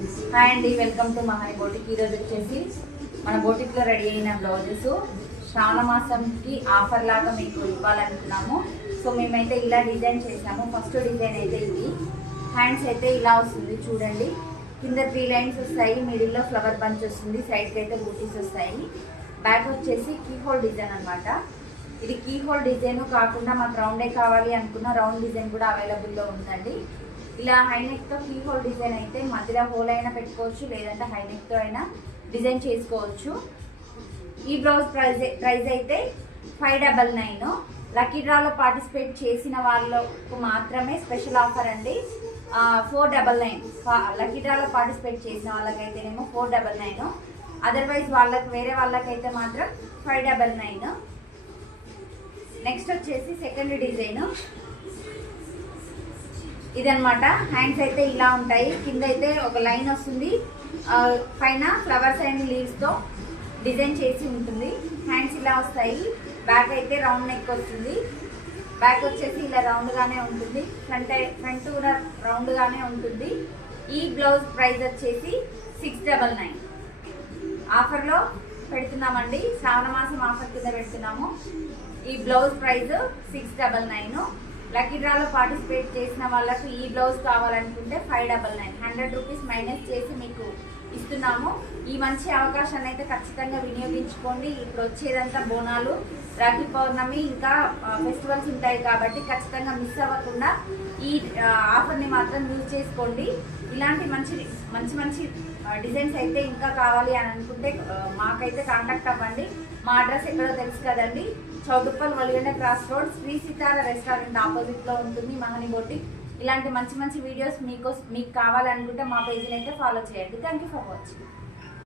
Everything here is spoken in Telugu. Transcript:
హాయ్ అండి, వెల్కమ్ టు మహాయి బోటిక్. ఈరోజు వచ్చేసి మన బోటిక్లో రెడీ అయిన బ్లౌజెస్ శ్రావణ మాసంకి ఆఫర్ లాగా మీకు ఇవ్వాలనుకున్నాము. సో మేమైతే ఇలా డిజైన్ చేసాము. ఫస్ట్ డిజైన్ అయితే ఇది. హ్యాండ్స్ అయితే ఇలా వస్తుంది చూడండి. కింద 3 లైన్స్ వస్తాయి, మిడిల్లో ఫ్లవర్ బంచ్ వస్తుంది, సైడ్కి అయితే బూటీస్ వస్తాయి. బ్యాక్ వచ్చేసి కీ హోల్ డిజైన్ అనమాట. ఇది కీ హోల్ డిజైన్ కాకుండా మాకు రౌండే కావాలి అనుకున్న రౌండ్ డిజైన్ కూడా అవైలబుల్లో ఉందండి. ఇలా హైనెక్తో కీ హోల్ డిజైన్ అయితే మధ్యలో హోల్ అయినా పెట్టుకోవచ్చు, లేదంటే హైనెక్తో అయినా డిజైన్ చేసుకోవచ్చు. ఈ బ్లౌజ్ ప్రైస్ అయితే 599. లక్కీ డ్రాలో పార్టిసిపేట్ చేసిన వాళ్ళకు మాత్రమే స్పెషల్ ఆఫర్ అండి. 499. లక్కీ డ్రాలో పార్టిసిపేట్ చేసిన వాళ్ళకైతేనేమో 499. అదర్వైజ్ వేరే వాళ్ళకైతే మాత్రం 599. నెక్స్ట్ వచ్చేసి సెకండ్ డిజైన్ ఇదనమాట. హ్యాండ్స్ అయితే ఇలా ఉంటాయి. కింద అయితే ఒక లైన్ వస్తుంది, పైన ఫ్లవర్స్ అండ్ లీవ్స్తో డిజైన్ చేసి ఉంటుంది. హ్యాండ్స్ ఇలా వస్తాయి. బ్యాక్ అయితే రౌండ్ నెక్ వస్తుంది. బ్యాక్ వచ్చేసి ఇలా రౌండ్గానే ఉంటుంది. ఫ్రంట్ కూడా రౌండ్గానే ఉంటుంది. ఈ బ్లౌజ్ ప్రైస్ వచ్చేసి 699. ఆఫర్లో పెడుతున్నామండి, శ్రావణ మాసం ఆఫర్ కింద పెడుతున్నాము. ఈ బ్లౌజ్ ప్రైస్ 699. లక్కీ డ్రాలో పార్టిసిపేట్ చేసిన వాళ్ళకు ఈ బ్లౌజ్ కావాలనుకుంటే 599. 100 రూపీస్ మైనస్ చేసి మీకు ఇస్తున్నాము. ఈ మంచి అవకాశాన్ని అయితే ఖచ్చితంగా వినియోగించుకోండి. ఇప్పుడు వచ్చేదంతా బోనాలు, రాఖీ పౌర్ణమి, ఇంకా ఫెస్టివల్స్ ఉంటాయి కాబట్టి ఖచ్చితంగా మిస్ అవ్వకుండా ఈ ఆఫర్ని మాత్రం యూజ్ చేసుకోండి. ఇలాంటి మంచి డిజైన్స్ అయితే ఇంకా కావాలి అని అనుకుంటే మాకైతే కాంటాక్ట్ అవ్వండి. మా అడ్రస్ ఎక్కడో తెలుసు కదండి, Choutuppal Valigonda cross road, Sri Sitara restaurant ఆపోజిట్లో ఉంటుంది మహని బోటిక్. ఇలాంటి మంచి వీడియోస్ మీకు కావాలనుకుంటే మా పేజీని అయితే ఫాలో చేయండి. Thank you for watching.